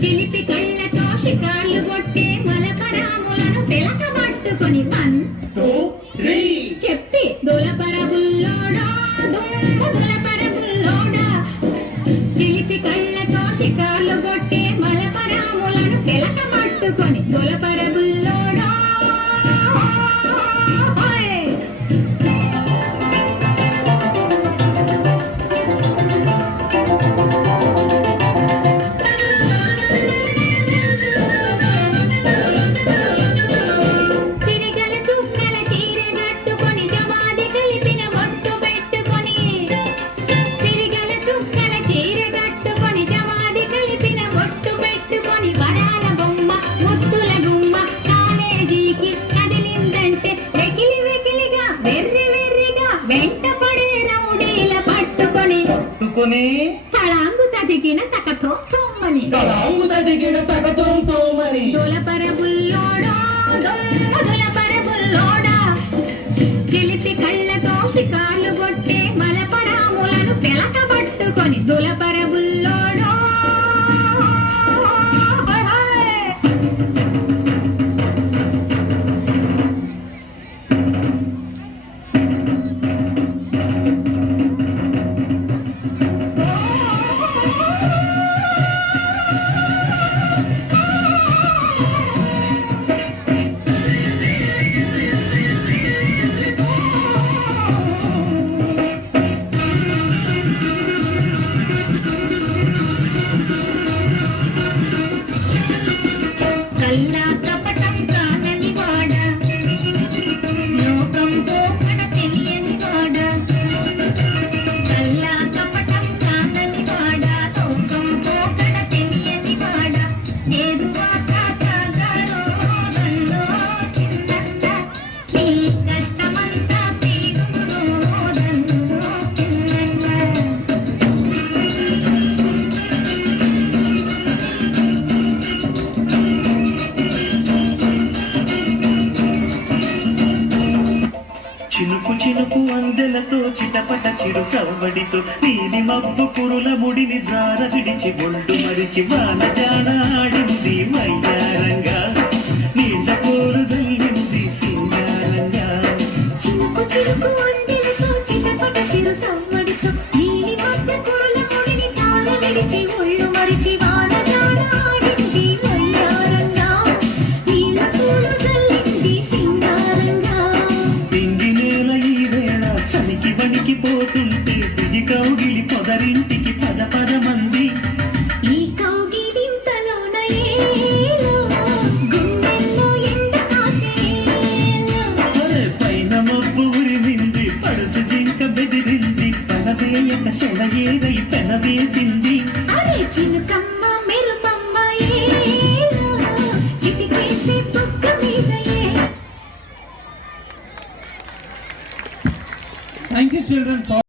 చిలిపి కళ్ళతో షికార్లు కొట్టే మలపరాములను తెలక పట్టుకొని 1 2 3 చెప్పి దులపరబుల్లోడా దులపరబుల్లోడా చిలిపి కళ్ళతో షికార్లు కొట్టే మలపరాములను తెలక పట్టుకొని దులపరబుల్లోడా తళాంగు తదిగిన తకతో తోమని దులపరబుల్లోడా దులపరబుల్లోడా చిలిపి కళ్ళతో షికార్లు కొట్టే మలపరాములను తెలక పట్టుకొని దులపరబుల్లోడా చినుకు చినుకు అందెలతో చిటపట చిరు సవ్వడితో నీలి మబ్బు కురుల ముడిని జార విడిచి ఒళ్ళు మరిచి వాన జాన ఆడింది వయ్యారంగా నీళ్ళ కోరు జల్లింది సింగారంగా చినుకు చినుకు అందెలతో చిటపట చిరు సవ్వడితో నీలి మబ్బు కురుల ముడిని జార విడిచి ఒళ్ళు మరిచి వాన జాన ఆడింది వయ్యారంగా నీళ్ళ కోరు జల్లింది సింగారంగా పోతుంటే దిగి కౌగిలి పొదరింటికి పద మంది ఈ కౌగిలింతలోన ఏలో Thank you, children, for